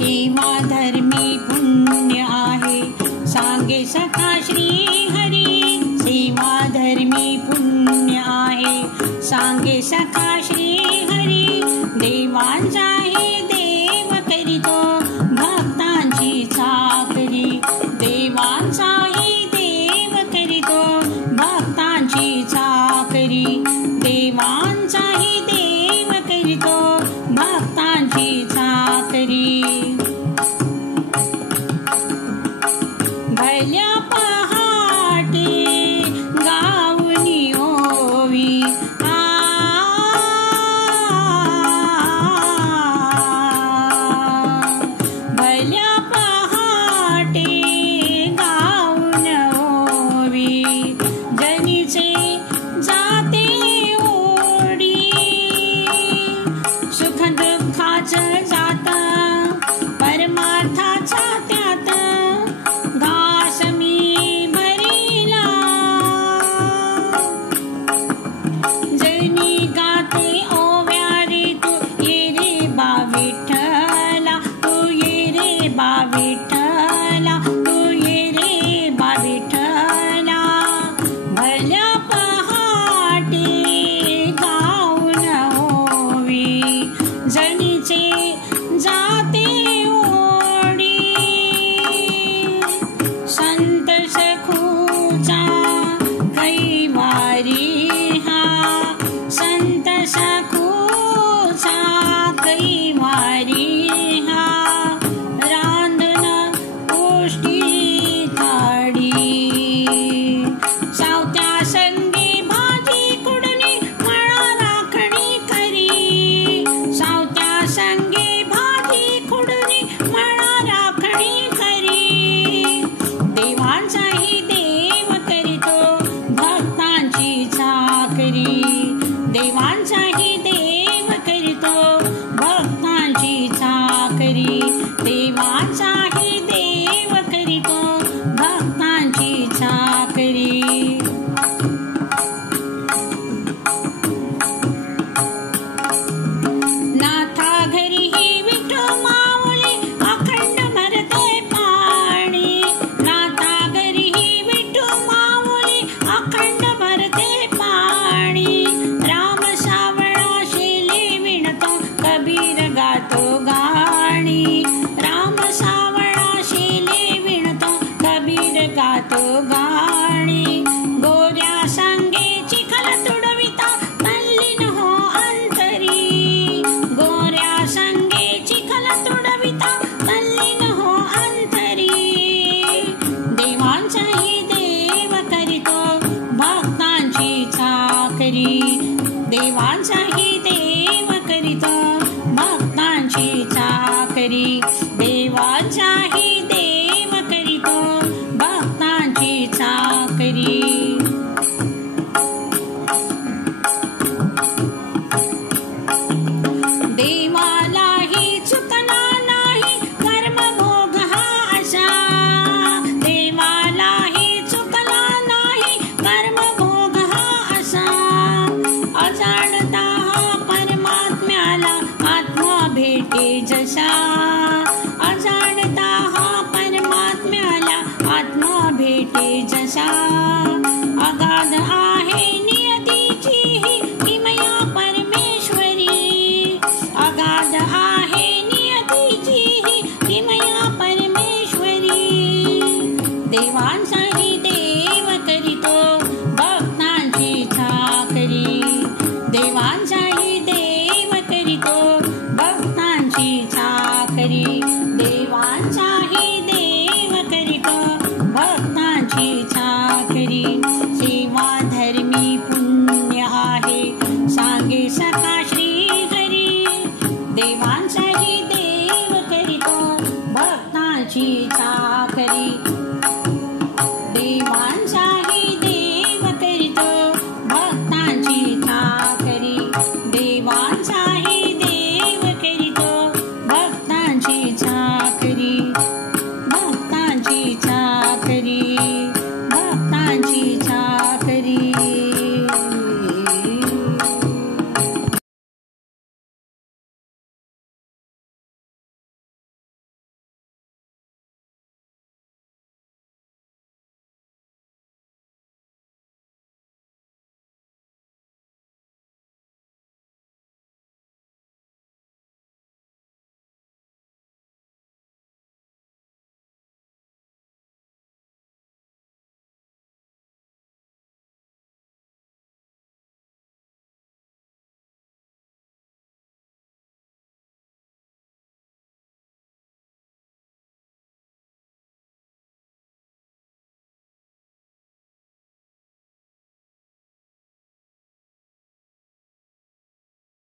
सेवा धर्मी पुण्य आहे, सांगे सखा श्री हरी. सेवा धर्मी पुण्य आहे, सांगे सखा श्री हरी. देवांचाही देव करीतो भक्तांची चाकरी. देवांचाही देव करीतो भक्तांची चाकरी. देवांचाही देव करीतो भक्तांची चाकरी. भल्या पहाटे गाऊनी ओवी, भल्या पहाटे गाऊन ओवी. जनीचे जाते ओढी, सुख दुःखाचं जात परमार्थाचा त्यात. घास मी भरिला जनी गाते ओव्या रे. तू ये रे बा विठ्ठला, तू ये रे बा विठ्ठला, तू ये रे बा विठ्ठला. भल्या पहाटे गाऊन ओवी, जनीचे जाते ओढी. संत सखूचा कैवारी हा, संत सखूचा कैवारी हा. रांधण गोष्टी काढी, सावत्या संगी भाजी कुडणी मळा राखणी करी. सावत्या संगी भाजी कुडणी मळा राखणी करी. देवांचाही देव करीतो भक्तांची चाकरी. देवांचाही देव करीतो भक्तांची चाकरी. देवांचाही देव करीतो भक्तांची चाकरी. नाथा घरीही विठो माऊली अखंड भरते पाणी. नाथा घरीही विठो माऊली अखंड भरते पाणी. राम सावळाशी विणतो कबीर गातो गाणी. राम सावळाशी विणतो कबीर गातो गाणी. गोऱ्या संगे चिखल तुडविता तल्लीन हो अंतरी. गोऱ्या संगे चिखल तुडविता तल्लीन हो अंतरी. देवांचाही देव करीतो भक्तांची चाकरी. देवांचाही देव करीतो भक्तांची चाकरी. देवांचाही देव करीतो भक्तांची चाकरी. देवालाही चुकला नाही कर्मभोग हा असा. देवालाही चुकला नाही कर्मभोग हा असा. अजाणता हा परमात्म्याला आत्मा भेटे जसा. अजाणता हा परमात्म्याला आत्मा भेटे जसा. अगाध आहे नियतीची ही किमया परमेश्वरी. अगाध आहे नियतीची ही किमया परमेश्वरी. देवांचाही देव करीतो भक्तांची चाकरी. देवांचाही देव करीतो भक्तांची चाकरी. देवांचाही देव करीतो भक्तांची चाकरी. सेवा धर्मी पुण्य आहे, सांगे सखा श्री हरी. देवांचाही देव करीतो भक्तांची चाकरी. देवांचाही देव करीतो भक्तांची चाकरी. देवांचाही देव करीतो भक्तांची चाकरी.